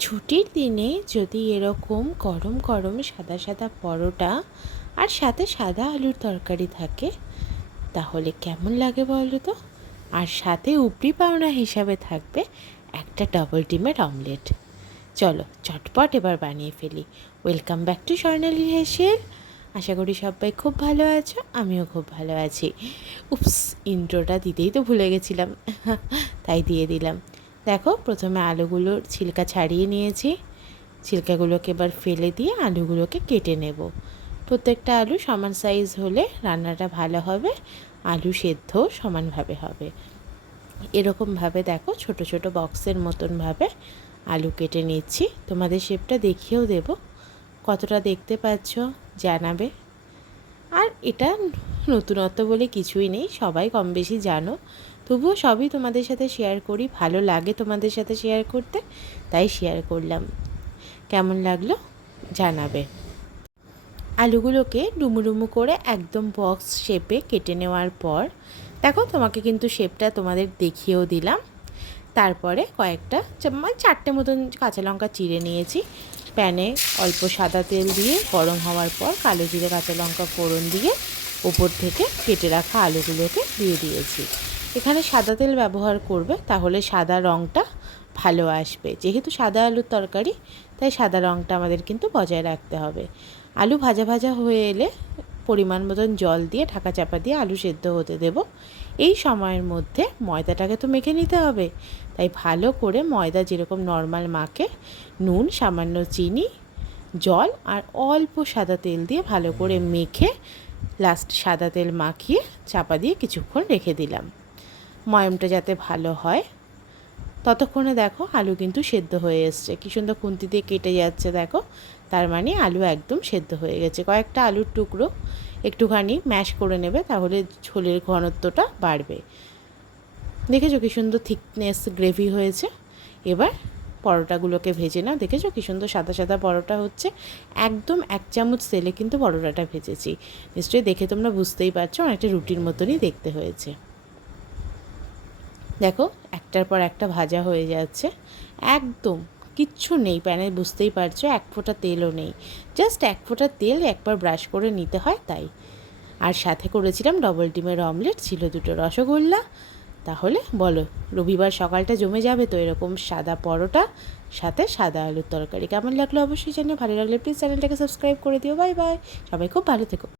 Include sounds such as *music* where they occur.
ছুটির দিনে যদি এরকম গরম গরম সাদা সাদা পরোটা আর সাথে সাদা আলুর তরকারি থাকে, তাহলে কেমন লাগে বলো তো? আর সাথে উপরি পাওনা হিসাবে থাকবে একটা ডবল ডিমের অমলেট চলো, চটপট এবার বানিয়ে ফেলি। ওয়েলকাম ব্যাক টু স্বর্ণালী হেসেল আশা করি সবাই খুব ভালো আছো, আমিও খুব ভালো আছি। উপস ইন্ট্রোটা দিতেই তো ভুলে গেছিলাম। *laughs* তাই দিয়ে দিলাম। দেখো, প্রথমে আলুগুলোর ছিলকা ছাড়িয়ে নিয়েছি। ছিলকাগুলোকে এবার ফেলে দিয়ে আলুগুলোকে কেটে নেব। প্রত্যেকটা আলু সমান সাইজ হলে রান্নাটা ভালো হবে, আলু সেদ্ধ সমানভাবে হবে। এরকমভাবে দেখো, ছোট ছোট বক্সের মতনভাবে আলু কেটে নিচ্ছি। তোমাদের শেপটা দেখিয়েও দেব। কতটা দেখতে পাচ্ছ জানাবে। আর এটা নতুনত্ব বলে কিছুই নেই, সবাই কম বেশি জানো। তবুও সবই তোমাদের সাথে শেয়ার করি, ভালো লাগে তোমাদের সাথে শেয়ার করতে, তাই শেয়ার করলাম। কেমন লাগল? জানাবে। আলুগুলোকে ডুমুডুমু করে একদম বক্স শেপে কেটে নেওয়ার পর, দেখো তোমাকে কিন্তু শেপটা তোমাদের দেখিয়েও দিলাম। তারপরে কয়েকটা মানে চারটে মতন কাঁচা লঙ্কা চিড়ে নিয়েছি। প্যানে অল্প সাদা তেল দিয়ে গরম হওয়ার পর কালো জিরে কাঁচা লঙ্কা ফোড়ন দিয়ে ওপর থেকে কেটে রাখা আলুগুলোকে দিয়ে দিয়েছি। এখানে সাদা তেল ব্যবহার করবে, তাহলে সাদা রঙটা ভালো আসবে। যেহেতু সাদা আলুর তরকারি, তাই সাদা রঙটা আমাদের কিন্তু বজায় রাখতে হবে। আলু ভাজা ভাজা হয়ে এলে পরিমাণ মতন জল দিয়ে ঢাকা চাপা দিয়ে আলু সেদ্ধ হতে দেব। এই সময়ের মধ্যে ময়দাটাকে তো মেখে নিতে হবে। তাই ভালো করে ময়দা যেরকম নর্মাল মাখে, নুন, সামান্য চিনি, জল আর অল্প সাদা তেল দিয়ে ভালো করে মেখে লাস্ট সাদা তেল মাখিয়ে চাপা দিয়ে কিছুক্ষণ রেখে দিলাম। ময়মটা যাতে ভালো হয়। ততক্ষণে দেখো আলু কিন্তু সেদ্ধ হয়ে এসছে। কী সুন্দর খুন্তি দিয়ে কেটে যাচ্ছে দেখো। তার মানে আলু একদম সেদ্ধ হয়ে গেছে। কয়েকটা আলুর টুকরো একটুখানি ম্যাশ করে নেবে তাহলে ঝোলের ঘনত্বটা বাড়বে। দেখেছ কী সুন্দর থিকনেস গ্রেভি হয়েছে। এবার পরোটাগুলোকে ভেজে নাও। দেখেছ কী সুন্দর সাদা সাদা পরোটা হচ্ছে? একদম এক চামচ তেলে কিন্তু পরোটাটা ভেজেছি। নিশ্চয়ই দেখে তোমরা বুঝতেই পারছ, অনেকটা রুটির মতনই দেখতে হয়েছে। দেখো, একটার পর একটা ভাজা হয়ে যাচ্ছে। একদম কিচ্ছু নেই, প্যানে বুঝতেই পারছ, এক ফোঁটা তেলও নেই। জাস্ট এক ফোঁটা তেল একবার ব্রাশ করে নিতে হয় তাই। আর সাথে করেছিলাম ডবল ডিমের অমলেট ছিল দুটো রসগোল্লা তাহলে বলো, রবিবার সকালটা জমে যাবে তো এরকম সাদা পরোটা, সাথে সাদা আলুর তরকারি। কেমন লাগল অবশ্যই জানিয়ে ভালো লাগলে প্লিজ চ্যানেলটাকে সাবস্ক্রাইব করে দিও। বাই বাই সবাই খুব ভালো থেকো।